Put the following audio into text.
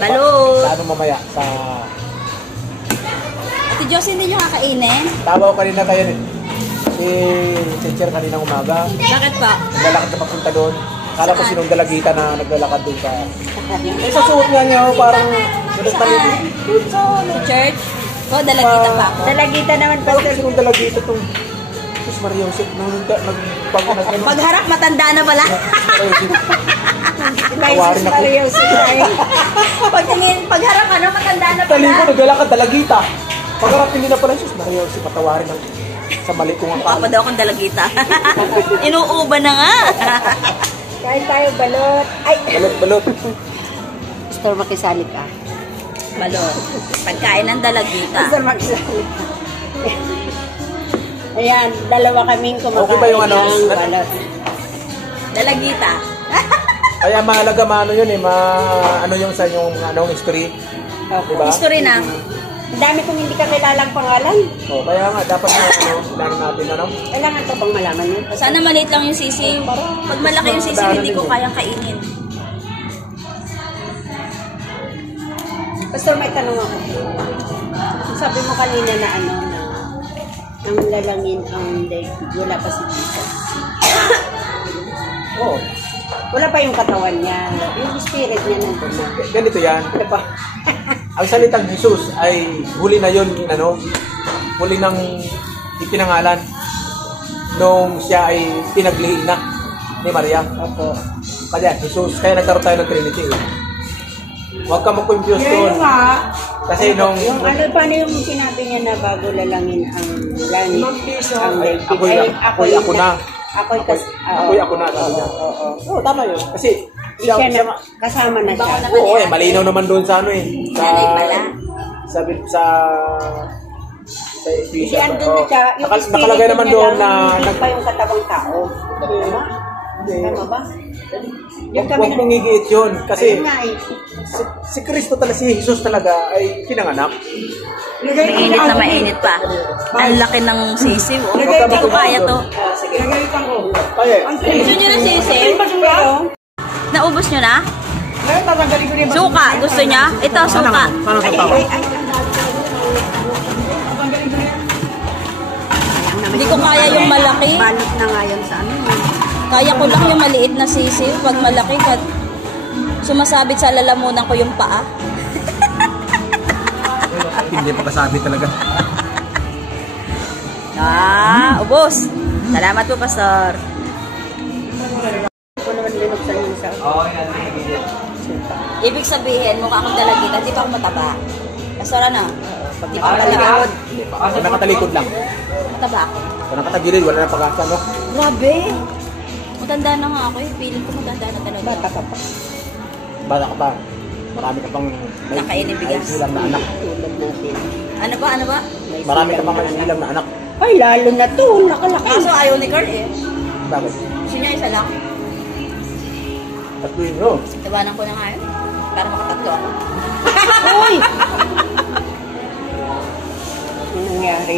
Balot. Sa ano mamaya? Sa... Ate Diyos, hindi nyo kakainin? Tawa ko kanina kayo rin. Si teacher kanina umaga. Bakit pa? Naglalakad na papunta doon. Kala ko sinong dalagita na naglalakad doon sa... Eh, sa suot nga niya, parang... Saan? Sa church? O, dalagita pa ako. Dalagita naman pa. Kala ko sinong dalagita itong... Sus Maria Joseph, Pagharap, matanda na pala. Tawarin ako. Pagharap, ano, matanda na pala. Taling ko, naglalakad, dalagita. Pagharap, hindi na pala, sus Maria Joseph, patawarin ako. Sa mali kong akala. Mukha pa daw akong dalagita. Inuuba na nga. Kain tayo, balot. Ay! Balot. Pastor, makisali ka. Balot. Pagkain ng dalagita. Pastor, makisali ka. Ayan, dalawa kaming kumakain Okay ba yung ano? ng balot. Dalagita. Kaya mahalaga maano yun eh, ano yung sa inyong anong history. Okay. Diba? History na. Ang dami kong hindi kakilalang pangalan. Oh, kaya nga, dapat na ano, natin ano. Kailangan ko bang malaman yun? Sana maliit lang yung sisi. Pag malaki yung sisi, hindi ko kayang kainin. Pastor, may tanong ako. Sabi mo kanina na ano, na ang lalangin ang daigdig, wala pa si Jesus. Oo. Wala pa yung katawan niya. Yung spirit niya nandun na. Ganito yan. Wala pa. Ang salitang Jesus ay huli na yun, ano, huli ng ipinangalan nung siya ay pinaglihi na ni Maria. Opo. Kaya Jesus, kaya nagkaroon tayo ng Trinity. Huwag ka mag-confuse doon. Ngayon nga, Kasi nung... yung ano, paano yung sinabi niya na bago lalangin ang langit, ang daigdig? Ako'y ako na. Ako'y ako na, sabi niya. Oo, tama yun. Kasi siya na, kasama na siya. oo, malinaw naman doon sa ano eh. Nanay pala. Sa Hindi Ephesians. andun na siya. Yung Nakalagay naman doon na... hindi pa yung katawang tao. Tama? Tama ba? Huwag mong igiit yun. Kasi Ayun nga eh. si Kristo talaga, si Jesus talaga ay pinanganak. Mainit na mainit pa. Ang laki ng sisi. Oh. Hindi ko kaya to. Kaya, Gusto nyo na sisi? Naubos nyo na? Suka. Gusto niya? Ito, suka. paano sa tao? Hindi ko kaya yung malaki. Balot na nga yan sa ano. Kaya ko lang yung maliit na sisi. Pag malaki, sumasabit sa lalamunan ko yung paa. Hindi pa kasabi talaga. Ubos. Salamat po, Pastor. Ako naman linuksan yung isa. Oo, yan. Ibig sabihin, mukha akong dalagita, di pa ako mataba. Pastor, ano? Di pa ako talikod. Kung nakatalikod lang. Mataba ako. Kung nakatagilid, wala na pag-asa, no? Grabe. Matanda na nga ako eh. Feeling ko matanda na talaga. Bata ka pa. Bata ka pa. Marami ka pang... Nakainin bigas. Ilang na anak. Tulad natin. Ano ba? Ano ba? Marami ka pang ilang na anak. Ay, lalo na to. Nakalaki. Kaso ayaw ni Carl eh. Bakit? Gusto niya isa lang. Tatuin mo. Tabanan ko na nga yun. Para makatatlo ako. Uy! Ano nangyari?